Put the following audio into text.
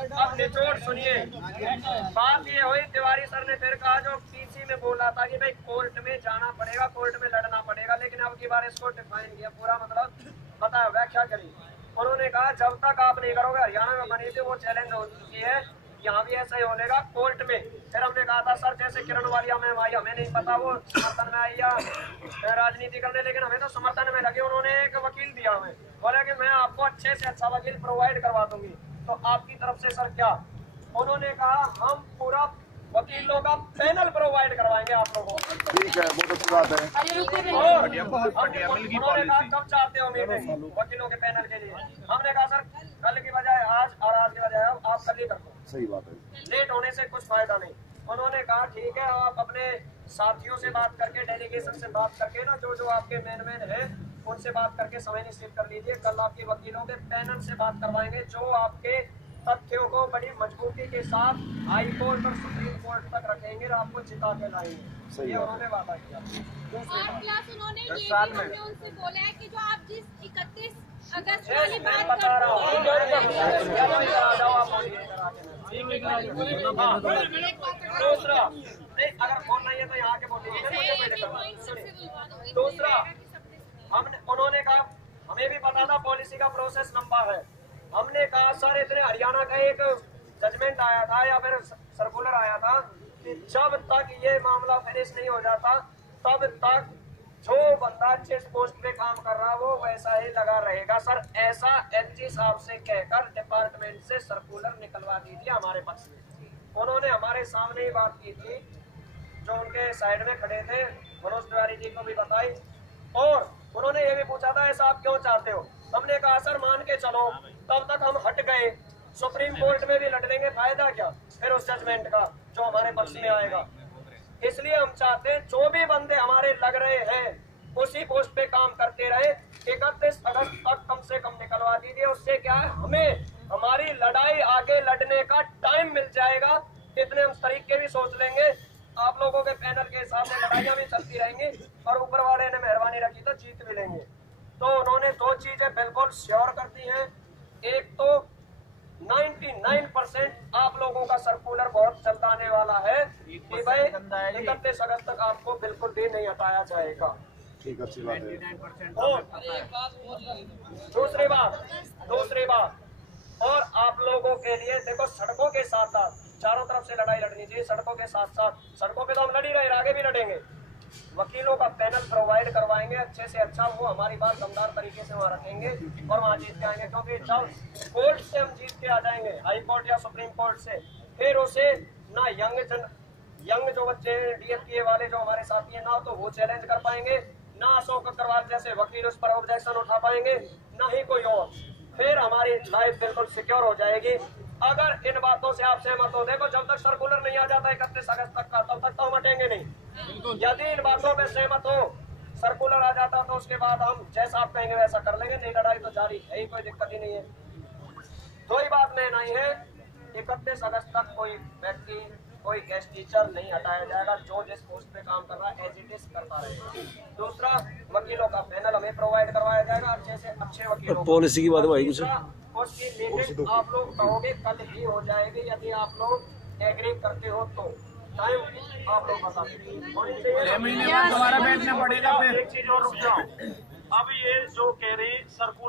अब निचोड़ सुनिए। बात ये हुई, तिवारी सर ने फिर कहा जो पीसी में बोला था कि भाई कोर्ट में जाना पड़ेगा, कोर्ट में लड़ना पड़ेगा, लेकिन अब की बार इसको डिफाइन किया, पूरा मतलब बताया, व्याख्या करी। उन्होंने कहा जब तक आप नहीं करोगे, हरियाणा में बनी थी वो चैलेंज हो चुकी है, यहाँ भी ऐसा ही होनेगा कोर्ट में। फिर हमने कहा था सर जैसे किरण वालिया मैम आई, हमें नहीं पता वो समर्थन में आई या राजनीति करने, लेकिन हमें तो समर्थन में लगे। उन्होंने एक वकील दिया, हमें बोला कि मैं आपको अच्छे से अच्छा वकील प्रोवाइड करवा दूंगी, तो आपकी तरफ से सर क्या? उन्होंने कहा हम पूरा वकीलों का पैनल प्रोवाइड करवाएंगे आप लोगों को। ठीक है, बहुत अच्छी बात है। उन्होंने कहा कब चाहते हो मीटिंग वकीलों के पैनल के लिए? हमने कहा सर कल की बजाय आज और आज की बजाय आप कल ही कर दो। सही बात है, लेट होने से कुछ फायदा नहीं। उन्होंने कहा ठीक है, आप अपने साथियों से बात करके, डेलीगेशन से बात करके ना, जो जो आपके मेन है उनसे बात करके समय निश्चित कर लीजिए। कल आपके वकीलों के पैनल से बात करवाएंगे, जो आपके तथ्यों को बड़ी मजबूती के साथ हाई कोर्ट और सुप्रीम कोर्ट तक रखेंगे और आपको जिता के लाएंगे। ये उन्होंने वादा किया। उन्होंने ये भी हमने उनसे बोला है कि जो आप जिस 31 अगस्त वाली मैं बात बता रहा हूँ, दूसरा नहीं, अगर फोन नहीं है तो यहाँ के बोलिए। दूसरा हमने, उन्होंने कहा हमें भी पता था पॉलिसी का प्रोसेस लंबा है। हमने कहा सर इतने हरियाणा का एक जजमेंट आया था या फिर सर्कुलर आया था कि जब तक ये मामला फिनिश नहीं हो जाता तब तक जो बंदा जिस पोस्ट पे काम कर रहा वो वैसा ही लगा रहेगा। सर ऐसा एलजी साहब से कहकर डिपार्टमेंट से सर्कुलर निकलवा दीजिए हमारे पक्ष में। उन्होंने हमारे सामने ही बात की थी, जो उनके साइड में खड़े थे मनोज तिवारी जी को भी बताई, और उन्होंने ये भी पूछा था ऐसा आप क्यों चाहते हो? हमने कहा सर मान के चलो तब तक हम हट गए, सुप्रीम कोर्ट में भी लड़ लेंगे, फायदा क्या फिर उस जजमेंट का जो हमारे पक्ष में आएगा। इसलिए हम चाहते हैं जो भी बंदे हमारे लग रहे हैं उसी पोस्ट पे काम करते रहे। 31 अगस्त तक कम से कम निकलवा दीजिए, उससे क्या है हमें हमारी लड़ाई आगे लड़ने का टाइम मिल जाएगा। इतने हम तरीके भी सोच लेंगे, आप लोगों के पैनल के हिसाब से लड़ाइयाँ भी चलती रहेंगी और ऊपर वाले ने मेहरबानी रखी तो जीत भी लेंगे। तो उन्होंने दो चीजें बिल्कुल श्योर कर दी हैं। एक तो 99% आप लोगों का सर्कुलर बहुत जल्द आने वाला है कि भाई 31 अगस्त तक आपको बिल्कुल भी नहीं हटाया जाएगा। ठीक, अच्छी बात है। और दूसरी बात और आप लोगों के लिए देखो, सड़कों के साथ साथ चारों तरफ से लड़ाई लड़नी चाहिए। सड़कों के साथ साथ, सड़कों पे तो हम लड़ ही रहे, आगे भी लड़ेंगे। वकीलों का पैनल प्रोवाइड करवाएंगे अच्छे से अच्छा, वो हमारी बात दमदार तरीके से वहाँ रखेंगे और वहाँ जीत के आएंगे। क्योंकि जब कोर्ट से हम जीत के आ जाएंगे, हाई कोर्ट या सुप्रीम कोर्ट से, फिर उसे ना यंग जो बच्चे डीएफटीए वाले जो हमारे साथी हैं ना तो वो चैलेंज कर पाएंगे, ना अशोक अग्रवाल जैसे वकील उस पर ऑब्जेक्शन उठा पाएंगे, ना ही कोई और। फिर हमारी लाइफ बिल्कुल सिक्योर हो जाएगी। अगर इन बातों से आप सहमत हो, देखो जब तक सर्कुलर नहीं आ जाता 31 अगस्त तक का तब तक तो हम हटेंगे नहीं। यदि इन बातों में सहमत हो, सर्कुलर आ जाता तो उसके बाद हम जैसा आप कहेंगे वैसा कर लेंगे, नहीं लड़ाई तो जारी है ही, कोई दिक्कत ही नहीं है। कोई बात नहीं है, 31 अगस्त तक कोई व्यक्ति, कोई गेस्ट टीचर नहीं हटाया जाएगा। जो जिस पोस्ट पे काम कर रहा है एज इट इज करता रहेगा। दूसरा, वकीलों का पैनल हमें प्रोवाइड करवाया जाएगा, अच्छे से अच्छे वकीलों। पॉलिसी की बात भाई कुछ उसकी मीटिंग आप लोग कहोगे कल ही हो जाएगी, यदि आप लोग एग्री करते हो तो टाइम आप लोग बता दीजिए। 6 महीने बाद दोबारा बैठना पड़ेगा। फिर एक चीज और रुक जाओ, अब ये जो कह रहे सर्कुलर